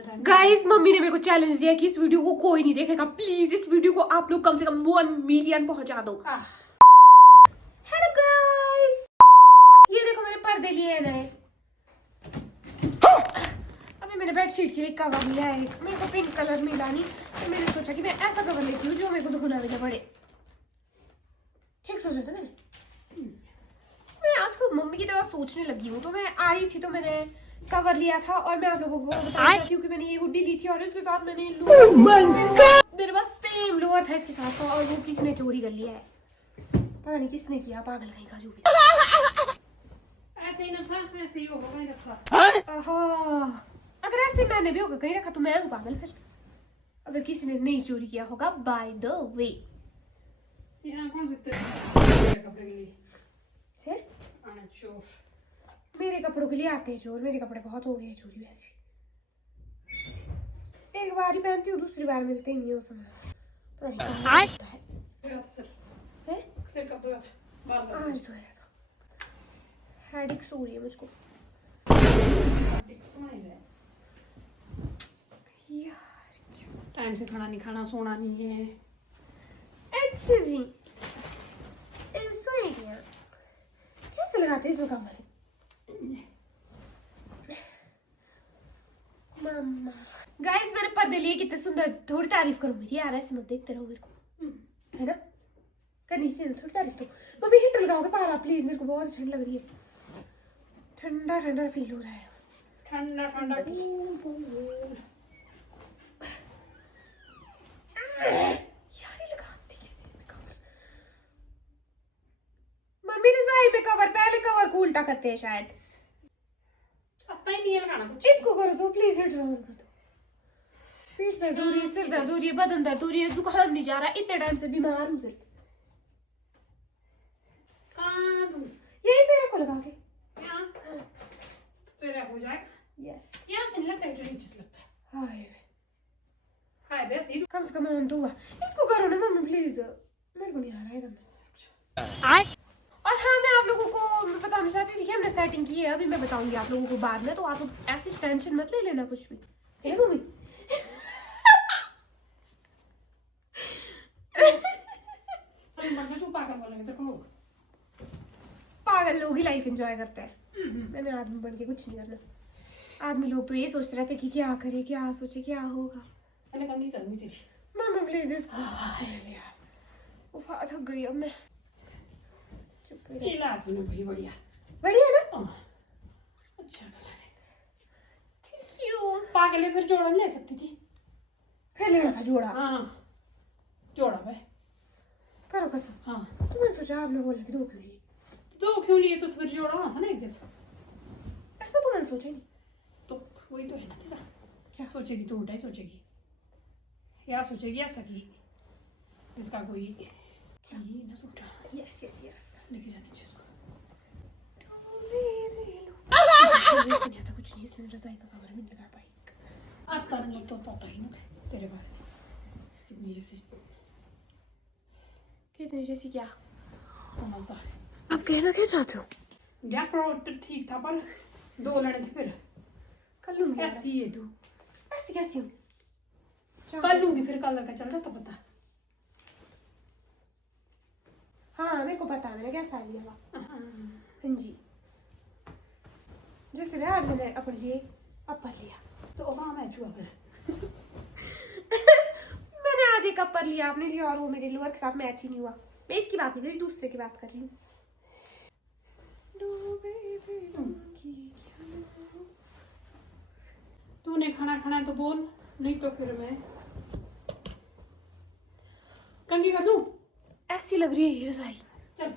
Guys mummy ने मेरे को चैलेंज दिया कि इस वीडियो को कोई नहीं देखेगा, प्लीज इस वीडियो को आप लोग कम से कम 1 मिलियन पहुंचा दो। हेलो गाइस, ये देखो मैंने पर्दे लिए हैं नए। अभी मैंने बेडशीट के लिए कवर लिया है, मेरे को पिंक कलर मिला नहीं तो मैंने सोचा कि मैं ऐसा कवर लेती हूँ जो मेरे को धोना भी ना पड़े। ठीक सोचा था मैंने। मैं आजकल मम्मी की तरह सोचने लगी हूँ। तो मैं आ रही थी तो मैंने कवर लिया था और मैं आप लोगों को बताना चाहती हूँ कि मैंने ये हुडी ली थी और इसके साथ मैंने मेरे पास सेम लोअर था इसके साथ और वो किसी ने चोरी कर लिया है। पता नहीं किसने किया, पागल कहीं का जो भी। ऐसे ही ना था, ऐसे ही होगा कहीं रखा। अगर ऐसे मैंने भी होगा कहीं रखा तो मैं हूँ पागल फिर, अगर किसी ने नहीं चोरी किया होगा। बाय द वे यहाँ कौन से कपड़े के लिए है चोर? मेरे कपड़ों के लिए आते हैं चोर। मेरे कपड़े बहुत हो गए हैं चोरी वैसे। एक बार ही पहनती हूँ, दूसरी बार मिलते ही नहीं हो सामान। पता नहीं कहाँ होता है। हैं? सिर कब धोया था? बाल आज धोया था। हेडेक सो रही है मुझको यार। टाइम से खाना नहीं खाना, सोना नहीं है। अच्छा जी, ऐसा है क्या? कैसे लगाते हैं इसमें कवर? मम्मा गाइस मैंने पर्दे लिए कितने सुंदर। थोड़ी तारीफ करो मेरी यार, ऐसे मत देखते रहो मेरे को, है ना? करनी चाहिए थोड़ी तारीफ। तो मम्मी हीटर लगाओगे पारा प्लीज, मेरे को बहुत ठंड लग रही है। ठंडा ठंडा फील हो रहा है। ठंडा ठंडा यार ये लगाती है इसमें कवर। मम्मी रजाई पे कवर, पहले कवर को उल्टा करते हैं शायद। पता ही नहीं है लगाना कुछ। इसको करो तो प्लीज, हीटर ऑन कर दो। पेट दर्द हो रही है, सिर दर्द हो रही है, बदन दर्द हो रही है, जुकाम नहीं जा रहा। इतने टाइम से बीमार हूँ सिर्फ। कहाँ तुम? यही पे रखो लगा के। यहाँ तेरा हो जाएगा। यस यहाँ से नहीं लगता है, नीचे से लगता है। हाय हाय वैसे ही कम से कम ऑन तो हुआ। इसको करो ना मम्मी प्लीज, मेरे को नहीं आ रहा है करना। और हाँ मैं आप लोगों को बताना चाहती थी कि हमने सेटिंग की है, अभी मैं बताऊंगी आप लोगों को बाद में। तो आप लोग ऐसी टेंशन मत ले लेना कुछ भी, है मम्मी? तू पागल बोलेंगे तो लोग। पागल लोग ही लाइफ एंजॉय करते हैं। मैंने आदमी बन के कुछ नहीं करना। आदमी लोग तो ये सोचते रहते कि क्या करे, क्या सोचे, क्या होगा। मैंने कंगी करनी तेरी। मम्मी प्लीज इसको यार, उफा थक गई अब मैं। ये ला तूने भाई बढ़िया बढ़िया ना? अच्छा कलर है। Thank you. पागल है, फिर जोड़ा नहीं ले सकती थी? फिर लेना था जोड़ा। हाँ जोड़ा भाई। करो कसम। हाँ तो मैंने सोचा आपने बोला कि 2 क्यों लिए। तो क्यों लिए? तो फिर जोड़ा होना था ना एक जैसा। ऐसा तो मैंने सोचा ही नहीं। तो वही तो है ना तेरा। क्या सोचेगी तो उल्टा ही सोचेगी, या सोचेगी ऐसा कि इसका कोई क्या ये ना सोचा। यस यस यस लेके जाने जिसको। नहीं था कुछ नहीं, इसने रजाई का कवर भी नहीं लगा पाई। आज का नहीं तो पता ही नहीं तेरे बारे में कितनी जैसी क्या समझदार है। आप कहना क्या चाहते हो? क्या करो तो ठीक था, पर 2 लड़े थे फिर। कर लूंगी। ऐसी है तू, ऐसी कैसी हूँ? कर लूंगी फिर। कलर का चल जाता पता। हाँ मेरे को पता है, मैंने क्या साइड लिया हुआ। हाँ जी, जैसे मैं आज मैंने अपने लिए अपर लिया तो वहाँ मैं छुआ फिर। मैंने आज एक अपर लिया आपने लिया और वो मेरे लोअर के साथ मैच ही नहीं हुआ। मैं इसकी बात नहीं कर रही, दूसरे की बात कर रही हूँ। तूने खाना खाना है तो बोल, नहीं तो फिर मैं कंगी कर दूं। ऐसी लग रही है ये रजाई। चल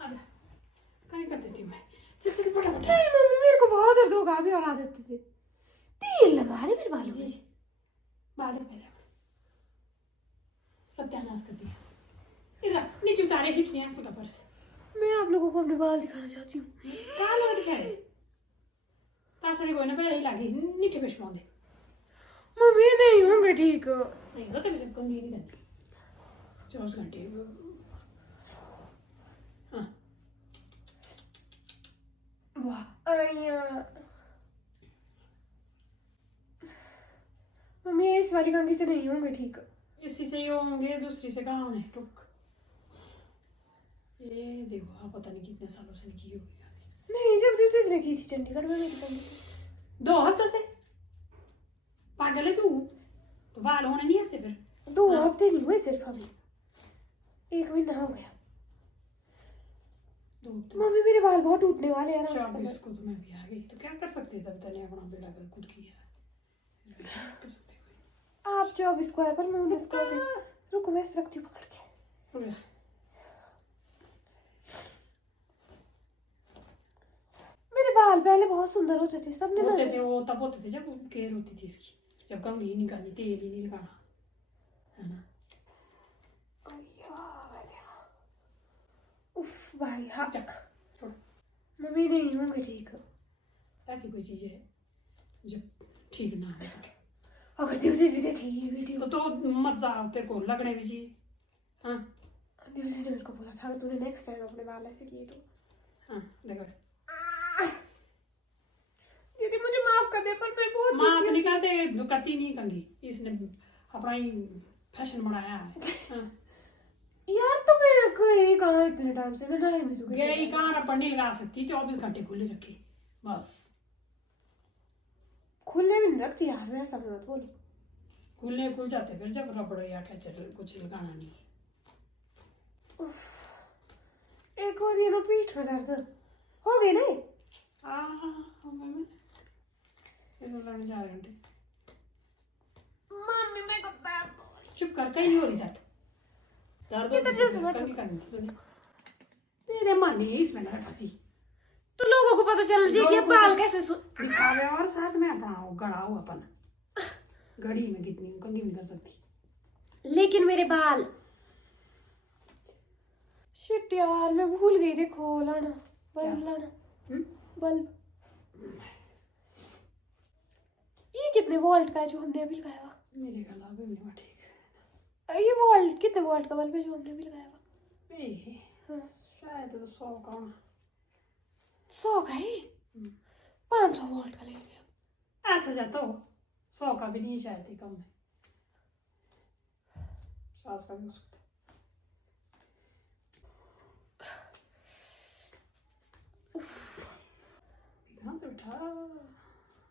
आजा, कंगी कर देती हूँ मैं। चल चल फटाफट। नहीं मम्मी मेरे को बहुत दर्द होगा अभी और आदत थे। तेल लगा रहे मेरे बालों में। बालों पहले सत्यानाश कर दिया। इधर नीचे उतारे हिट नहीं आ सकता पर से। मैं आप लोगों को अपने बाल दिखाना चाहती हूँ। कहाँ लोग दिखाए? तासड़ी कोई ना पहले ही लागी नीचे पेश मार दे। मम्मी नहीं होंगे ठीक। नहीं होते मुझे कंगी नहीं करनी 24 घंटे। हाँ वाह आया इस वाली कंघी से नहीं होंगे ठीक। इसी से ये होंगे, दूसरी से कहाँ होने। रुक, ये देखो आप पता नहीं कितने सालों से की होगी। नहीं जब दीदी ने की थी चंडीगढ़ में मेरी कंघी 2 हफ्तों से। पागल है तू, तो बाल होने नहीं ऐसे फिर। 2 हफ्ते नहीं हुए सिर्फ, अभी 1 महीना हो गया। 2 हफ्ते। मम्मी मेरे बाल बहुत टूटने वाले हैं। 24 को तो मैं भी आ गई, तो क्या कर सकते थे। तब तने अपना बेड़ा कर खुद किया, कर सकते कोई। आप 24 को है पर मैं 19 को आ गई। रुको मैं ऐसे रखती हूँ पकड़ के। हो गया। मेरे बाल पहले बहुत सुंदर होते थे, सबने होते नजर- थे वो तब होते थे जब केयर होती थी इसकी, जब कंघी निकाली, तेल ही नहीं निकाला, है ना। उफ भाई हाँ। चक, छोड़। मम्मी नहीं होंगे ठीक। ऐसी कोई चीज है जब ठीक ना हो सके अगर दीदी देखेगी ये वीडियो तो मत जा, तेरे को लगने भी चाहिए। हाँ दीदी ने मेरे को बोला था अगर तूने नेक्स्ट टाइम अपने बाल ऐसे किए तो। हाँ देखो, दीदी मुझे माफ कर दे पर मैं बहुत माँ अपनी कहते करती नहीं कंघी, इसने अपना ही फैशन बनाया है। हाँ। यार तो मैं गई कहाँ इतने टाइम से, मैं नहीं भी तो गई कहाँ रबड़ नहीं लगा सकती, 24 घंटे खुले रखे बस। खुले भी नहीं रखती यार, मैं ऐसा मत बोलो। खुले खुल जाते फिर जब रबड़ या कैचर कुछ लगाना नहीं। एक और ये ना पीठ में दर्द हो गई नहीं। ये तो लड़ने 4 घंटे। मम्मी मेरे को दर्द हो रही। चुप कर, कहीं हो रही दर्द। दर्द ये तो जैसे मैं कंघी करनी थी तूने। तेरे मन है इसमें ना फंसी। तो लोगों को पता चल जाए कि ये बाल कैसे दिखावे और साथ में अपना गड़ा हो अपन घड़ी में कितनी कंघी नहीं कर सकती। लेकिन मेरे बाल शिट यार मैं भूल गई, देखो लाना बल्ब लाना। बल्ब ये कितने वोल्ट का है जो हमने अभी लगाया हुआ? मेरे गला भी नहीं ठीक। ये वोल्ट कितने वोल्ट का बल्ब है जो हमने अभी लगाया हुआ? हाँ। शायद 100 का होना। 100 का है? 500 वोल्ट का लेंगे हम। ऐसा जाता हो 100 का भी नहीं, शायद ही कम है। 50 का भी हो सकता है। कहाँ से उठा?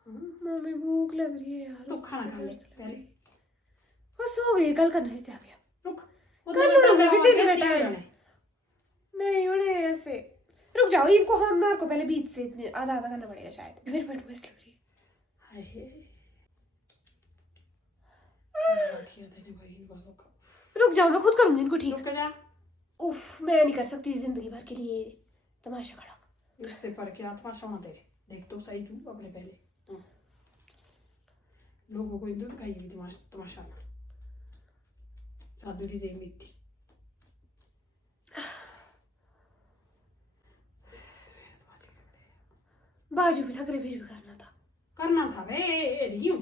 मम्मी भूख लग रही है यार। तो खाना खा ले पहले। बस हो गई, कल करना इससे आ गया। रुक, कल उड़ूंगा भी 3 मिनट टाइम नहीं उड़े ऐसे। रुक जाओ, इनको हम ना को पहले बीच से आधा आधा करना पड़ेगा शायद, फिर पेट बस लग रही है। हाय किया तेरे भाई इन बालों का। रुक जाओ मैं खुद करूंगी इनको ठीक। रुक जा। उफ मैं नहीं कर सकती जिंदगी भर के लिए तमाशा खड़ा। इससे पर क्या तमाशा होना तेरे, देख तो सही तू अपने पहले। लोगों को इंदु दिखाई तमाशा साधुरी से मिट्टी। बाजू भी थक रही, फिर भी करना था बे रियू।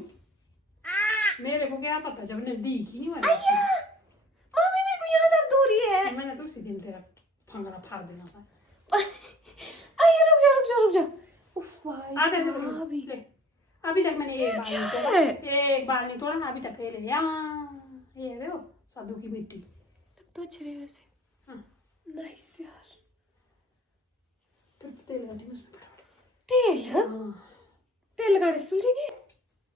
मेरे को क्या पता जब नजदीक ही नहीं वाली। मम्मी मेरे को यहाँ दर्द हो रही है। मैंने तो उसी दिन तेरा फंगड़ा फाड़ देना था। आइए रुक जा। उफ भाई आ जा अभी अभी तक मैंने एक बाल नहीं तोड़ा अभी तक। ये रे वो साधु की मिट्टी। लग तो अच्छे रहे वैसे। हाँ नाइस यार। फिर तेल लगाती उसमें फटाफट। तेल तेल लगाने से सुलझेंगे।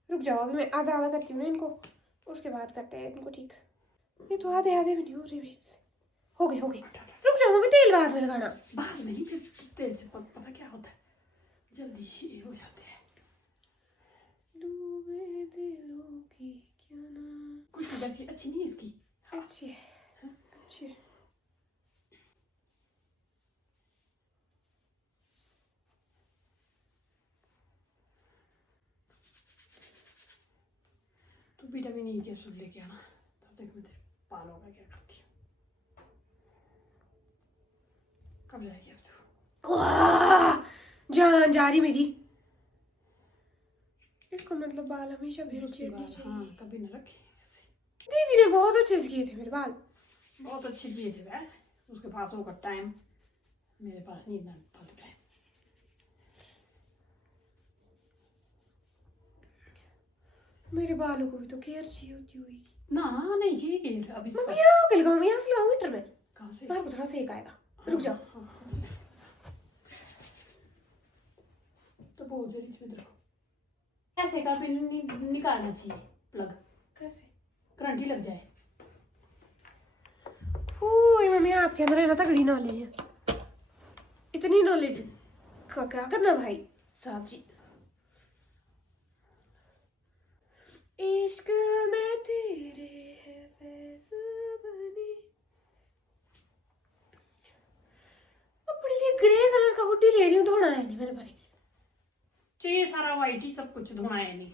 रुक जाओ अभी मैं आधा आधा करती हूँ ना इनको, उसके बाद करते हैं इनको ठीक। ये तो आधे आधे भी नहीं हो रहे बीच से। हो गए रुक जाओ मम्मी, तेल बाद में लगाना। बाद में नहीं, तेल से पता क्या होता है, जल्दी ही हो जाते हैं। डूबे दिलों की क्या ना कुछ वैसी अच्छी नहीं है इसकी। अच्छी है अच्छी है। तू विटामिन ई कैप्सूल लेके आना, तब तक मैं तेरे बालों का क्या करती हूँ। कब जाएगी अब तू? जान जा रही मेरी। इसको मतलब बाल हमेशा भेड़ छेड़ने चाहिए। हाँ कभी न रखे ऐसे। दीदी ने बहुत अच्छे से किए थे मेरे बाल, बहुत अच्छे किए थे वह। उसके पास होगा टाइम, मेरे पास नहीं इतना फालतू टाइम। मेरे बालों को भी तो केयर चाहिए होती हुई। ना नहीं चाहिए केयर अभी मम्मी यहाँ हो गया, मैं यहाँ से लाऊं हीटर में, कहाँ से बाहर को थोड़ा सेक आएगा। रुक जाओ। हाँ। तो बहुत जल्दी इसमें देखो ऐसे का पिन निकालना चाहिए प्लग, कैसे? करंट ही लग जाए। ओए मम्मी आपके अंदर है ना तगड़ी नॉलेज है, इतनी नॉलेज का क्या करना भाई साहब जी। इश्क में तेरे है फैज़ बनी। अपने लिए ग्रे कलर का हुडी ले रही हूँ, धोना है नहीं मैंने भरी। चाहिए सारा वाइट ही सब कुछ, धोना है नहीं,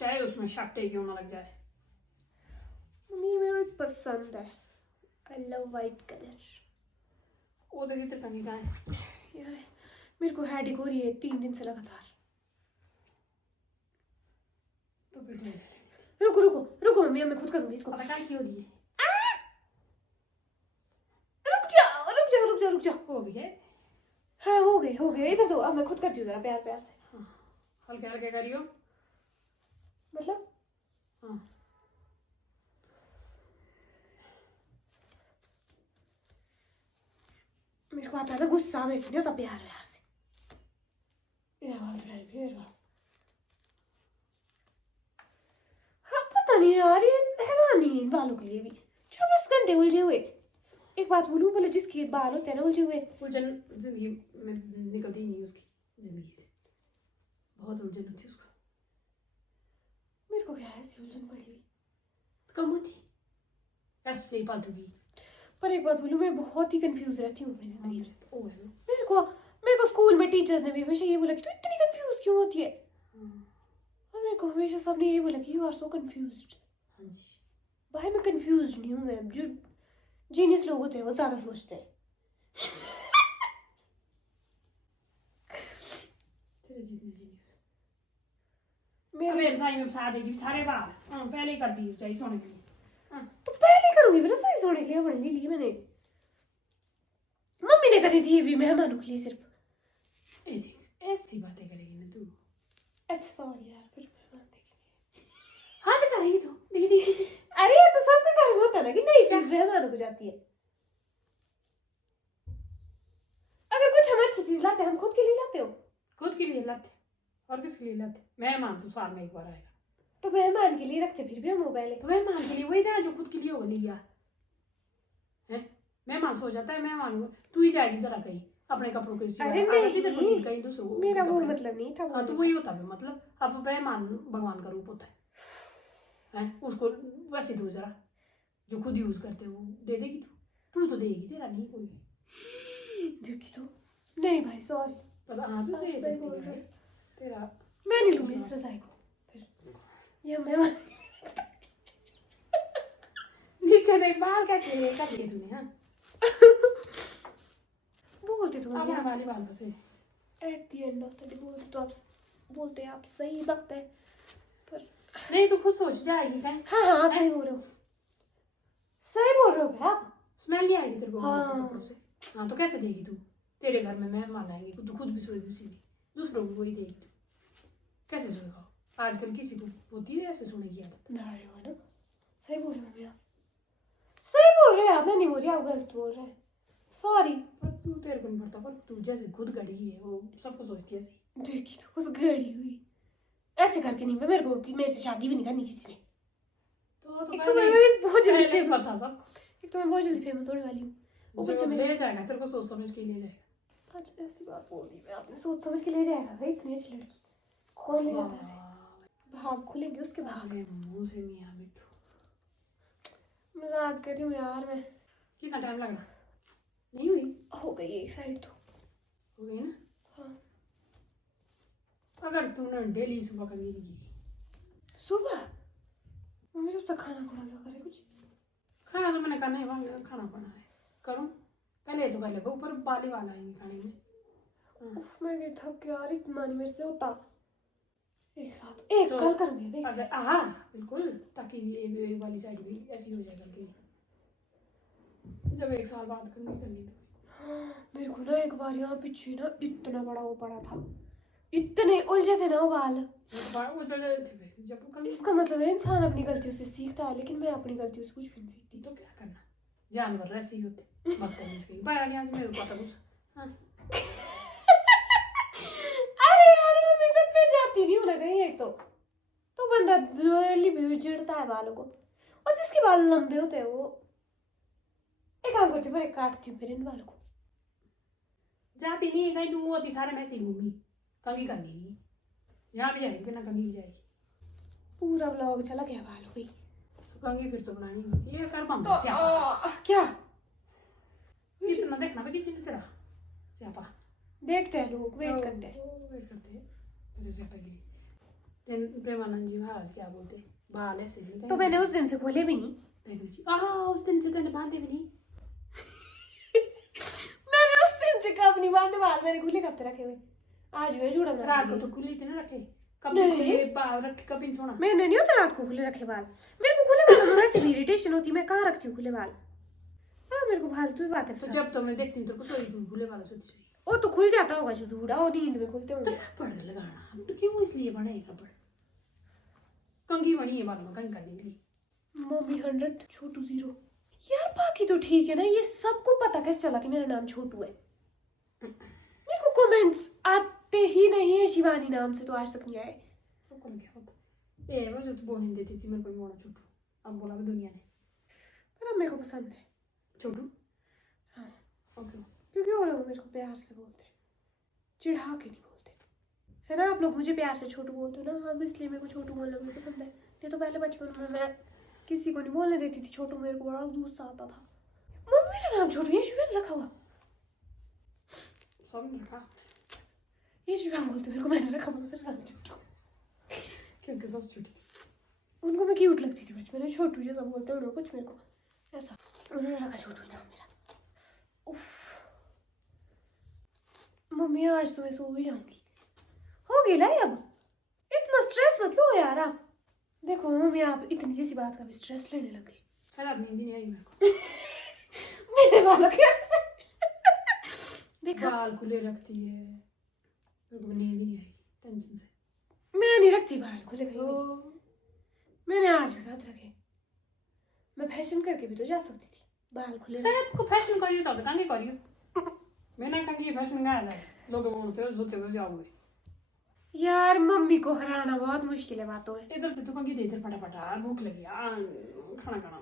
चाहे उसमें शट्टे क्यों ना लग जाए। मम्मी मेरे को पसंद है, आई लव वाइट कलर। वो देखिए तो कहीं कहाँ है। यार मेरे को हेडेक हो रही है 3 दिन से लगातार। तो फिर ले ले। रुको रुको रुको मम्मी, अब मैं खुद करूंगी इसको। पता क्या क्यों रही है? रुक जाओ रुक जाओ रुक जाओ रुक जाओ। हो गया। हाँ हो गए इधर दो, अब मैं खुद करती हूँ जरा प्यार प्यार से। हाँ हल्के हल्के करियो। मतलब हाँ मेरे को आता है ना गुस्सा, मेरे से नहीं होता प्यार प्यार से। मेरा बाल धुलाई भी मेरे पास। हाँ पता नहीं यार, ये हैरानी है इन बालों के लिए भी, 24 घंटे उलझे हुए। एक बात बोलूं, बोले जिसके बाल होते हैं ना उलझे हुए, उलझन जिंदगी में निकलती ही नहीं उसकी जिंदगी से, बहुत उलझन होती है उसको। मेरे को क्या है ऐसी उलझन पड़ी हुई। कम होती ऐसे ही फालतू की। पर एक बात बोलूं, मैं बहुत ही कंफ्यूज रहती हूँ अपनी जिंदगी में। ओ है ना। मेरे को स्कूल में टीचर्स ने भी हमेशा ये बोला कि तू इतनी कंफ्यूज क्यों होती है, और मेरे को हमेशा सबने यही बोला कि यू आर सो कंफ्यूज्ड। हाँ जी। भाई मैं कंफ्यूज नहीं हूँ, मैं जो जीनियस लोग होते हैं वो ज्यादा सोचते हैं। तेरे जितने जीनियस मेरे मेरे साई में फसा देगी सारे बाल। हाँ पहले ही कर दी चाहिए सोने के लिए। हाँ तो पहले करूंगी फिर सही सोने के लिए अपने लिए ली मैंने। मम्मी ने करी थी ये भी मेहमानों के लिए सिर्फ। ए देख ऐसी बातें करेगी ना तू। अच्छा सॉरी यार, फिर मेहमान देखेंगे। हाँ तो करेगी तू, देखी देखी। अरे ये तो सबके घर में होता है ना कि नई चीज मेहमानों को जाती है। अगर कुछ हम अच्छी चीज लाते हैं, हम खुद के लिए लाते हो। खुद के लिए लाते और किसके लिए लाते? मेहमान तो साल में एक बार आएगा, तो मेहमान के लिए रखते फिर भी हम मोबाइल। तो मेहमान के लिए वही देना जो खुद के लिए हो लिया है। मेहमान सो जाता है, मेहमान को तू ही जाएगी जरा कहीं अपने कपड़ों के सिवा। अरे नहीं, कहीं दूसरों मेरा वो कपड़े। मतलब नहीं था। हाँ तो वही होता है मतलब, अब मेहमान भगवान का रूप होता है उसको वैसे दो जरा, जो खुद यूज करते हो दे देगी तू तो देगी, तेरा नहीं कोई देखी तो नहीं भाई सॉरी। पता। हाँ तो आप दे सही सकती बोल है रहे। तेरा। मैं नहीं लूंगी इस रजाई को फिर, ये मेहमान नीचे नहीं, बाल कैसे ले कर लिए तूने? हाँ बोलते तो अब मम्मी वाले बाल बसे। At the end of the day बोलते आप सही वक्त है, पर नहीं तू खुद सोच जाएगी क्या? हाँ हाँ आप सही बोल रहे हो, सही बोल रहे हो भाई आप। स्मेल नहीं आएगी तेरे को हाँ। कपड़ों से? हाँ तो कैसे देगी तू? तेरे घर में मेहमान आएंगे, तू खुद भी सोएगी सीधी, दूसरों को वही देगी तू, कैसे सोएगा? आजकल किसी को होती है ऐसे सोने की आदत? ना सही बोल रहे हो मम्मी आप, सही बोल रहे हैं आप, मैं नहीं बोल रही, आप गलत बोल रहे हैं, सॉरी। पर तू तेरे को नहीं पड़ता, पर तू जैसे खुद गड़ी है वो सबको सोचती है ऐसे। देखी तो खुद गड़ी हुई ऐसे करके नहीं, मेरे को कि मेरे से शादी भी नहीं करनी किसी ने। तो एक तो मैं बहुत जल्दी पहले ही फेमस, पता सब। एक तो मैं बहुत जल्दी फेमस होने वाली हूँ, ऊपर से जो मेरे ले जाएगा तेरे को सोच समझ के ले जाएगा। आज ऐसी बात बोल दी मैं, आपने सोच समझ के ले जाएगा भाई, इतनी अच्छी लड़की कौन ले जाता है ऐसे? भाग खुलेंगे उसके भाग। आगे मुंह से नहीं आ मिठू। मजाक कर रही हूँ यार मैं। कितना टाइम लगा? नहीं हुई? हो गई एक साइड तो। हो गई ना? हाँ अगर तूने डेली सुबह करनी थी। सुबह मम्मी तब तक खाना खुना क्या करे कुछ। खाना तो मैंने करना है, खाना बना है करूँ पहले तो कर ले, ऊपर बाली वाला आएंगे खाने में। उफ मैं गई थक के यार, इतना नहीं मेरे से होता। एक साथ एक तो कल करूंगी मैं एक अगर हाँ बिल्कुल, ताकि ये वाली साइड भी ऐसी हो जाए करके, जब एक साल बाद करनी तो। मेरे को ना एक बार यहाँ पीछे ना इतना बड़ा वो पड़ा था, इतने उलझे थे ना वो बाल। वो जगह थे भाई, जब वो कल इसका मतलब है इंसान अपनी गलतियों से सीखता है, लेकिन मैं अपनी गलतियों से कुछ भी नहीं सीखती। तो क्या करना, जानवर ऐसे ही होते, बदतमीज कहीं पर आ गया मेरे को पता कुछ। हाँ अरे यार मैं मेकअप में जाती नहीं हूँ ना कहीं, एक तो बंदा रॉयली भी चिढ़ता है बालों को, और जिसके बाल लंबे होते हैं वो एक काम करती हूँ, पर एक काटती हूँ फिर इन बालों को। जाती नहीं है कहीं, तू होती सारे में ऐसे ही घूमी, कंगी करनी नहीं, यहाँ भी जाएगी ना कंगी भी जाएगी। पूरा व्लॉग चला गया बालों पे। तो कंगी फिर तो बनानी होती है, कर बंद तो स्यापा। क्या इतना देखना भी किसी ने तेरा स्यापा। देखते हैं लोग, वेट करते हैं। वेट करते हैं तेरे स्यापे के लिए। प्रेमानंद जी महाराज क्या बोलते, बाल ऐसे नहीं, तो मैंने उस दिन से खोले भी नहीं। उस दिन से तेने बांधे भी नहीं। मैंने उस दिन से कब नहीं बांधे बाल, मैंने खुले कब रखे हुए, आज मैं झूठा बना रात को दिया। तो खुले थे ना रखे, कभी नहीं। खुले बाल रखे कभी नहीं सोना। मैंने नहीं होता रात को खुले रखे बाल, मेरे को खुले बालों में वैसे भी इरिटेशन होती है, मैं कहाँ रखती हूँ खुले बाल। हाँ मेरे को फालतू ही बात है तो पसंद। जब तो मैं देखती हूँ तो सोई खुले वाला सोती सोई वो तो खुल जाता होगा जो धूड़ा, और नींद में खुलते तो होंगे। रबड़ लगाना, हम तो क्यों इसलिए बने रबड़, कंघी बनी है बालों में कंघी करने के लिए। मम्मी 100 छोटू 0। यार बाकी तो ठीक है ना, ये सबको पता कैसे चला कि मेरा नाम छोटू है। मेरे को कमेंट्स आते ही नहीं है शिवानी नाम से, तो आज तक नहीं आए। तो कौन क्या होता ये वो जो तो बोलने देती थी मेरे को मोड़ा छोटू, अब बोला भी दुनिया ने पर अब मेरे को पसंद है छोटू। हाँ, ओके क्योंकि वो लोग मेरे को प्यार से बोलते हैं, चिढ़ा के नहीं बोलते है ना। आप लोग मुझे प्यार से छोटू बोलते हो ना, अब इसलिए मेरे को छोटू बोलना भी पसंद है। नहीं तो पहले बचपन में मैं किसी को नहीं बोलने देती थी छोटू, मेरे को बड़ा गुस्सा आता था। मम्मी मेरा नाम छोटू, ये शिवानी रखा हुआ, सब ने रखा ये शिवानी बोलते मेरे को, मैंने रखा मेरा नाम छोटू, क्योंकि सब छोटी थी। उनको मैं क्यूट लगती थी बचपन में, छोटू जैसा बोलते हैं उन्होंने कुछ मेरे को ऐसा, उन्होंने रखा छोटू नाम मेरा। उफ मम्मी आज तो मैं सो ही जाऊंगी, हो गया अब, इतना स्ट्रेस मत लो यार आप। देखो मम्मी आप इतनी जैसी बात का भी स्ट्रेस लेने लग गई। खराब नींद नहीं आई मेरे को। मेरे बालों की वजह से देखा, बाल खुले रखती है, मेरे को नींद ही नहीं आएगी टेंशन से। मैं नहीं रखती बाल खुले कहीं भी। तो मैंने आज भी हाथ रखे, मैं फैशन करके भी तो जा सकती थी, बाल खुले रखे। शायद को फैशन करियो तो कंघी करियो, बिना कंघी फैशन गाया जाए, लोग बोलते हो सोते हुए जाओगे। यार मम्मी को हराना बहुत मुश्किल है बातों में। इधर से तू कंघी दे, इधर फटाफट भूख लगी खाना खाना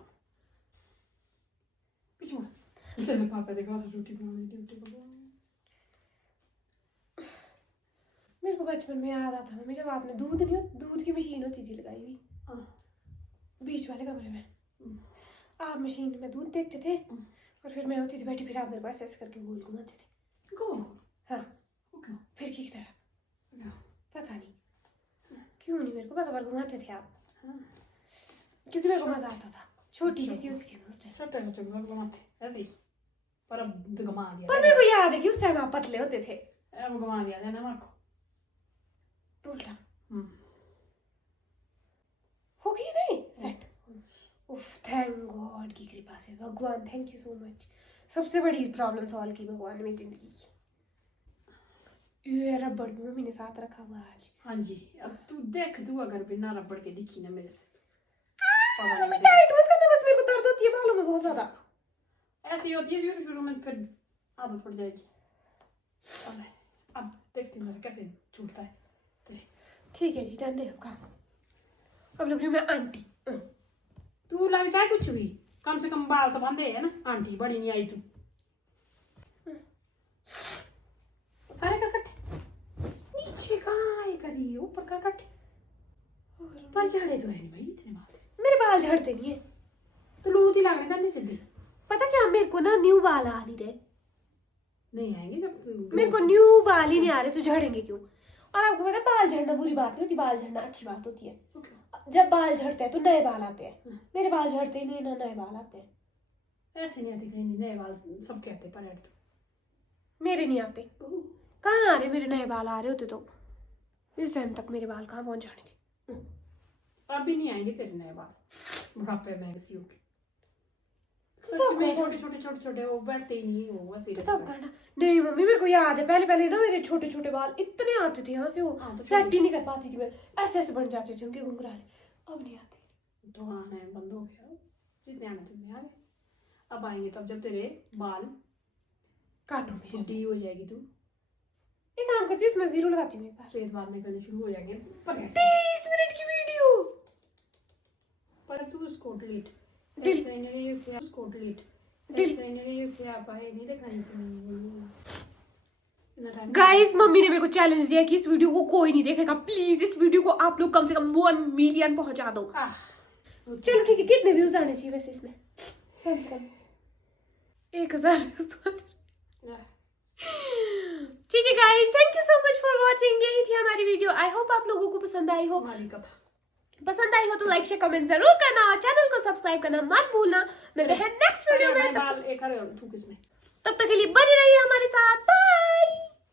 पीछे मुड़। इधर में पापा देखो रोटी बनानी। मेरे को बचपन में याद आता मम्मी, जब आपने दूध की मशीन होती थी लगाई हुई बीच वाले कमरे में, आप मशीन में दूध देखते थे और फिर मैं होती थी बैठी, फिर आप मेरे पास ऐसे करके गोल घुमाते थे। गोल हाँ ओके फिर की तरह, पता नहीं क्यों नहीं मेरे को पता, पर घुमाते थे आप। क्योंकि मेरे को मजा आता था, छोटी सी होती थी मैं उस टाइम। छोटे बच्चों के साथ घुमाते ऐसे ही, पर अब घुमा दिया। पर मेरे को याद है कि उस टाइम आप पतले होते थे। अब घुमा दिया था ना मेरे को उल्टा हो गई नहीं सेट। उफ थैंक गॉड की कृपा से, भगवान थैंक यू सो मच। सबसे बड़ी प्रॉब्लम सॉल्व की भगवान ने मेरी जिंदगी की। ये रबड़ भी मम्मी ने साथ रखा हुआ आज। हाँ जी, अब तू देख, तू अगर बिना रबड़ के दिखी ना मेरे से टाइट मत करना, बस मेरे को दर्द होती है बालों में बहुत ज्यादा। ऐसी होती है शुरू शुरू में, फिर आदत पड़ जाएगी। अब देखती हूँ मेरा कैसे छूटता है तेरे। ठीक है जी, डन है काम। अब लग रही हूँ मैं आंटी। तू लग जाए कुछ भी, कम से कम बाल तो बांधे है ना। आंटी बड़ी नहीं आई तू, सारे करकट नीचे कहाँ करी, ऊपर करकट पर झाड़े तो है नहीं भाई इतने बाल। मेरे बाल झड़ते नहीं है, तो लूट ही लगने जाने सीधे। पता क्या, मेरे को ना न्यू बाल आ नहीं रहे। नहीं आएंगे जब मेरे को न्यू बाल ही नहीं आ रहे, तो झड़ेंगे क्यों। और आपको पता है बाल झड़ना बुरी बात नहीं होती, बाल झड़ना अच्छी बात होती है। जब बाल झड़ते हैं तो नए बाल आते हैं, मेरे बाल झड़ते ही नहीं, ना नए बाल आते हैं। ऐसे नहीं आते कहीं, नहीं नए बाल सब कहते पर मेरे नहीं आते। कहाँ आ रहे मेरे नए बाल, आ रहे होते तो इस टाइम तक मेरे बाल कहाँ पहुंच जाने थे। अभी नहीं आएंगे तेरे नए बाल, बुढ़ापे में किसी होके। सच में छोटे छोटे वो बैठते ही नहीं, वो ऐसे ही तब करना। नहीं मम्मी मेरे को याद है पहले पहले ना मेरे छोटे छोटे बाल इतने आते थे यहाँ से, वो तो सेट ही नहीं कर पाती थी मैं, ऐसे ऐसे बन जाते थे उनके घुंघराले, अब नहीं आते। तो हाँ है, बंद हो गया, जितने आने थे आ गए। अब आएंगे तब जब तेरे बाल काटूंगी बुढ़ी हो जाएगी, तू एक काम करती हूँ इसमें जीरो लगाती हूँ एक बार। स्ट्रेट बाल निकलने शुरू हो जाएंगे। 30 मिनट की वीडियो। पर तू उसको डिलीट Delete. ऐसे नहीं से उसको डिलीट Delete. ऐसे नहीं से आप आए नहीं देखना इसे। गाइस मम्मी ने मेरे को चैलेंज दिया कि इस वीडियो को कोई नहीं देखेगा, प्लीज इस वीडियो को आप लोग कम से कम 1 मिलियन पहुंचा दो। चलो ठीक है, कितने व्यूज आने चाहिए वैसे इसमें? कम से कम 1000 व्यूज तो ठीक है guys, thank you so much for watching. यही थी हमारी वीडियो। आई होप आप लोगों को पसंद आई हो। पसंद आई हो तो लाइक शेयर कमेंट जरूर करना और चैनल को सब्सक्राइब करना मत भूलना। मिलते हैं नेक्स्ट वीडियो में। बाल एक तू किसमें तब तक के लिए बने रहिए हमारे साथ। बाय।